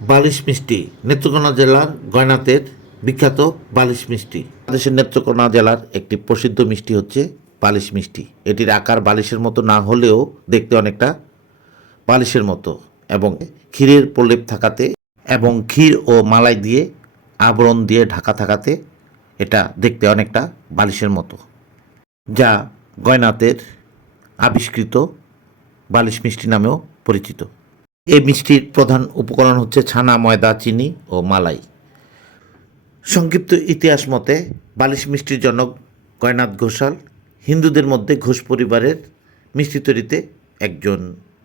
বালিশ মিষ্টি। নেত্রকোনা জেলার গয়নাতের বিখ্যাত বালিশ মিষ্টি। বাংলাদেশের নেত্রকোনা জেলার একটি প্রসিদ্ধ মিষ্টি হচ্ছে বালিশ মিষ্টি। এটির আকার বালিশের মতো না হলেও দেখতে অনেকটা বালিশের মতো এবং ক্ষীরের প্রলেপ থাকাতে এবং ক্ষীর ও মালাই দিয়ে আবরণ দিয়ে ঢাকা থাকাতে এটা দেখতে অনেকটা বালিশের মতো। যা গয়নাতের আবিষ্কৃত বালিশ মিষ্টি নামেও পরিচিত। এই মিষ্টির প্রধান উপকরণ হচ্ছে ছানা, ময়দা, চিনি ও মালাই। সংক্ষিপ্ত ইতিহাস মতে বালিশ মিষ্টির জনক গয়নাথ ঘোষাল হিন্দুদের মধ্যে ঘোষ পরিবারের মিষ্টি তৈরিতে একজন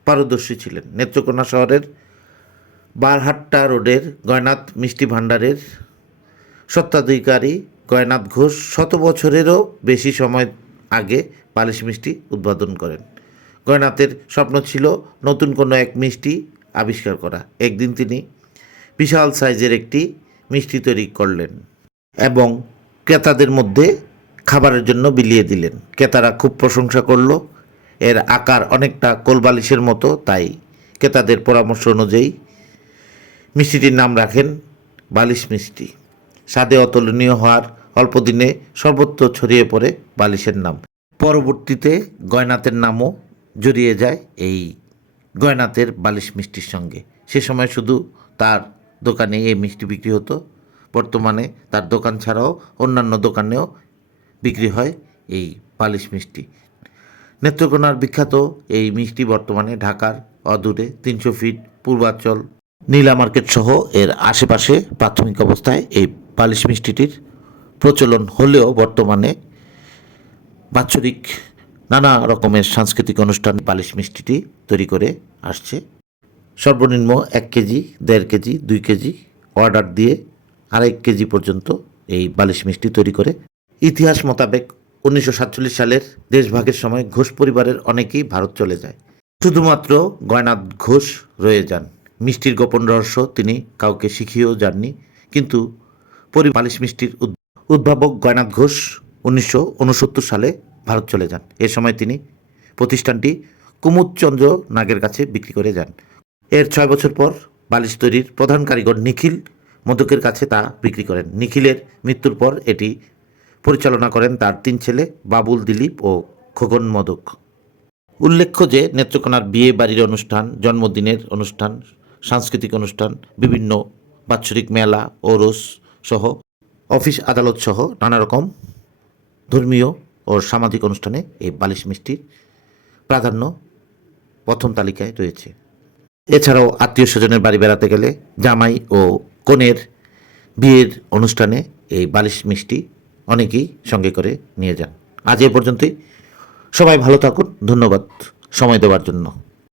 পারদর্শী ছিলেন। নেত্রকোনা শহরের বারহাট্টা রোডের গয়নাথ মিষ্টি ভাণ্ডারের সত্ত্বাধিকারী গয়নাথ ঘোষ শত বছরেরও বেশি সময় আগে বালিশ মিষ্টি উদ্বোধন করেন। গয়নাথের স্বপ্ন ছিল নতুন কোনো এক মিষ্টি আবিষ্কার করা। একদিন তিনি বিশাল সাইজের একটি মিষ্টি তৈরি করলেন এবং ক্রেতাদের মধ্যে খাবারের জন্য বিলিয়ে দিলেন। ক্রেতারা খুব প্রশংসা করল। এর আকার অনেকটা কোলবালিশের মতো, তাই ক্রেতাদের পরামর্শ অনুযায়ী মিষ্টিটির নাম রাখেন বালিশ মিষ্টি। স্বাদে অতুলনীয় হওয়ার অল্প দিনে সর্বত্র ছড়িয়ে পড়ে বালিশের নাম। পরবর্তীতে গয়নাথের নামও জড়িয়ে যায় এই গয়নাতের বালিশ মিষ্টির সঙ্গে। সে সময় শুধু তার দোকানে এই মিষ্টি বিক্রি হতো। বর্তমানে তার দোকান ছাড়াও অন্যান্য দোকানেও বিক্রি হয় এই বালিশ মিষ্টি। নেত্রকোনার বিখ্যাত এই মিষ্টি বর্তমানে ঢাকার অদূরে তিনশো ফিট পূর্বাঞ্চল নীলা মার্কেট সহ এর আশেপাশে প্রাথমিক অবস্থায় এই বালিশ মিষ্টিটির প্রচলন হলেও বর্তমানে বাৎসরিক নানা রকমের সাংস্কৃতিক অনুষ্ঠান বালিশ মিষ্টিটি তৈরি করে আসছে। সর্বনিম্ন এক কেজি, দেড় কেজি, দুই কেজি অর্ডার দিয়ে আড়াই কেজি পর্যন্ত এই বালিশ মিষ্টি তৈরি করে। ইতিহাস মোতাবেক উনিশশো সাতচল্লিশ সালের দেশভাগের সময় ঘোষ পরিবারের অনেকেই ভারত চলে যায়। শুধুমাত্র গয়নাথ ঘোষ রয়ে যান। মিষ্টির গোপন রহস্য তিনি কাউকে শিখিয়েও যাননি, কিন্তু পরি বালিশ মিষ্টির উদ্ভাবক গয়নাথ ঘোষ উনিশশো উনসত্তর সালে ভারত চলে যান। এ সময় তিনি প্রতিষ্ঠানটি কুমুদচন্দ্র নাগের কাছে বিক্রি করে যান। এর ছয় বছর পর বালিশ তৈরির প্রধান কারিগর নিখিল মোদকের কাছে তা বিক্রি করেন। নিখিলের মৃত্যুর পর এটি পরিচালনা করেন তার তিন ছেলে বাবুল দিলীপ ও খোকন মদক। উল্লেখ্য যে নেত্রকোনার বিয়ে বাড়ির অনুষ্ঠান, জন্মদিনের অনুষ্ঠান, সাংস্কৃতিক অনুষ্ঠান, বিভিন্ন বাৎসরিক মেলা, ওরস সহ অফিস আদালত সহ নানা রকম ধর্মীয় ও সামাজিক অনুষ্ঠানে এই বালিশ মিষ্টির প্রাধান্য প্রথম তালিকায় রয়েছে। এছাড়াও আত্মীয় স্বজনের বাড়ি বেড়াতে গেলে জামাই ও কনের বিয়ের অনুষ্ঠানে এই বালিশ মিষ্টি অনেকেই সঙ্গে করে নিয়ে যান। আজ এ পর্যন্তই। সবাই ভালো থাকুন। ধন্যবাদ সময় দেওয়ার জন্য।